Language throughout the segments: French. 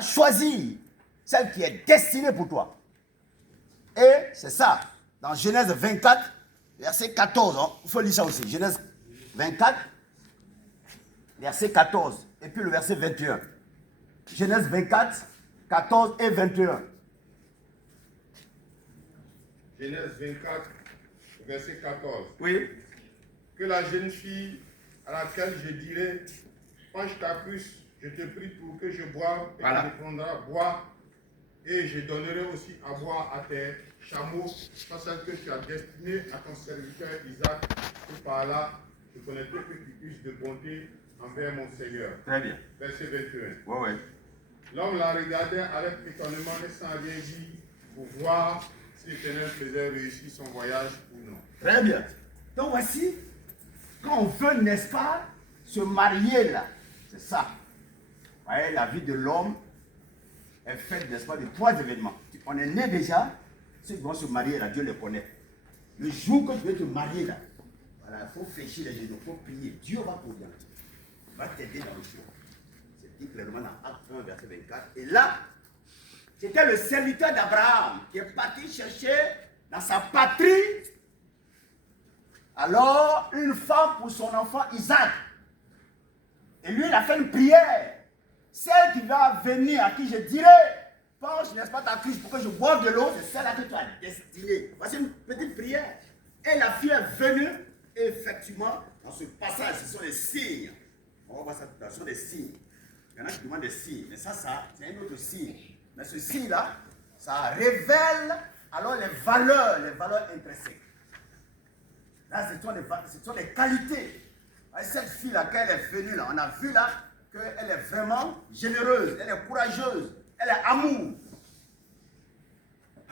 choisir celle qui est destinée pour toi. Et c'est ça, dans Genèse 24, verset 14, il faut lire ça aussi, Genèse 24, verset 14, et puis le verset 21. Genèse 24, 14 et 21. Genèse 24, verset 14. Oui. Que la jeune fille à laquelle je dirai, penche ta cruche, je te prie pour que je boive, et Voilà. tu répondras, bois, et je donnerai aussi à boire à tes chameaux, soit celle que tu as destinée à ton serviteur Isaac, et par là, je connaîtrai que tu uses de bonté envers mon Seigneur. Très bien. Verset 21. Oui. L'homme la regardait avec étonnement et sans rien dire pour voir si l'Éternel faisait réussir son voyage ou non. Très bien. Donc voici, quand on veut, n'est-ce pas, se marier là, c'est ça. Vous voyez, la vie de l'homme est faite, n'est-ce pas, de 3 événements. On est né déjà, ceux qui vont se marier là, Dieu les connaît. Le jour que tu veux te marier là, voilà, il faut fléchir les genoux, il faut prier. Dieu va t'orienter. Il va t'aider dans le choix. C'est dit clairement dans Acte 1, verset 24. Et là, c'était le serviteur d'Abraham qui est parti chercher dans sa patrie alors une femme pour son enfant Isaac. Et lui, il a fait une prière. Celle qui va venir, à qui je dirai, penche, n'est-ce pas, ta cruche pour que je boive de l'eau, c'est celle-là que tu as destinée. Voici une petite prière. Et la fille est venue, et effectivement, dans ce passage, ce sont des signes. On va voir ça tout à l'heure, ce sont des signes. Il y en a qui demandent des signes, mais ça, c'est un autre signe. Mais ce signe-là, ça révèle alors les valeurs intrinsèques. Là, ce sont des qualités. Cette fille laquelle est venue là, on a vu là qu'elle est vraiment généreuse, elle est courageuse, elle est amour.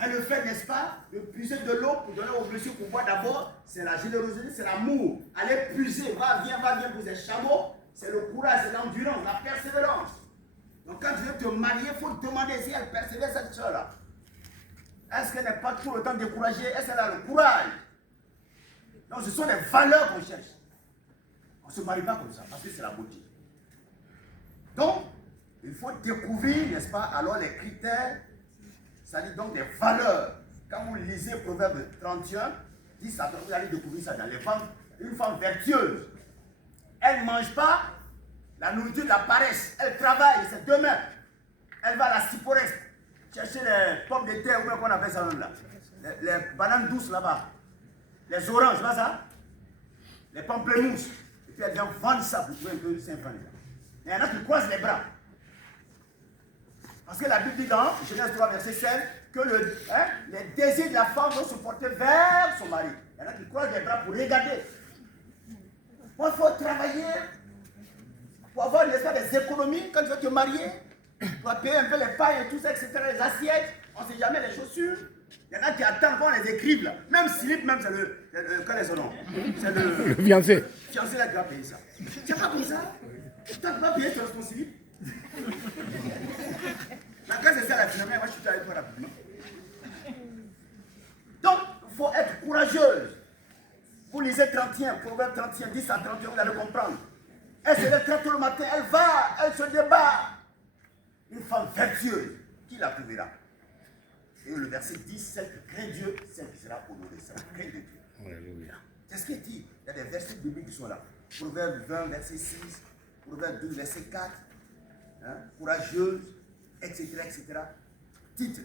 Elle le fait, n'est-ce pas, de puiser de l'eau pour donner aux blessures pour boire d'abord, c'est la générosité, c'est l'amour. Aller puiser, va-viens pour ces chameaux, c'est le courage, c'est l'endurance, la persévérance. Donc quand tu veux te marier, il faut demander si elle persévère cette soeur-là. Est-ce qu'elle n'est pas tout le temps découragée? Est-ce qu'elle a le courage? Donc ce sont les valeurs qu'on cherche. On ne se marie pas comme ça, parce que c'est la beauté. Donc, il faut découvrir, n'est-ce pas, alors les critères, ça dit donc des valeurs. Quand vous lisez Proverbe 31, 10 à 30, vous allez découvrir ça dans les femmes. Une femme vertueuse, elle ne mange pas la nourriture de la paresse, elle travaille, c'est deux mains. Elle va à la cyporesse, chercher les pommes de terre, ou comment on appelle ça même là. Les bananes douces là-bas, les oranges, là ça, les pamplemousses. Et puis elle vient vendre ça pour trouver un peu de 5 francs. Il y en a qui croisent les bras. Parce que la Bible dit dans Genèse 3, verset 16, que les désirs de la femme vont se porter vers son mari. Il y en a qui croisent les bras pour regarder. Moi, il faut travailler pour avoir des économies quand tu veux te marier, pour payer un peu les pailles et tout ça, etc., les assiettes, on ne sait jamais les chaussures. Il y en a qui attendent qu'on les écrive là. Même slip, même c'est quel est son nom? C'est le fiancé. Fiancé là qui va payer ça. C'est pas comme ça. Tu ne peux pas payer ton slip. La grâce c'est ça la finalement, moi je suis allé pour rapidement. Donc, il faut être courageuse. Vous lisez 31, Proverbe 31, 10 à 31, vous allez comprendre. Elle se lève très tôt le matin, elle se débat. Une femme vertueuse, qui la trouvera? Et le verset 10, celle qui craint Dieu, celle qui sera honorée, c'est la crainte de Dieu. Alléluia. C'est ce qu'il dit. Il y a des versets bibliques qui sont là. Proverbe 20, verset 6, Proverbe 12, verset 4, courageuse, etc., etc. Titre.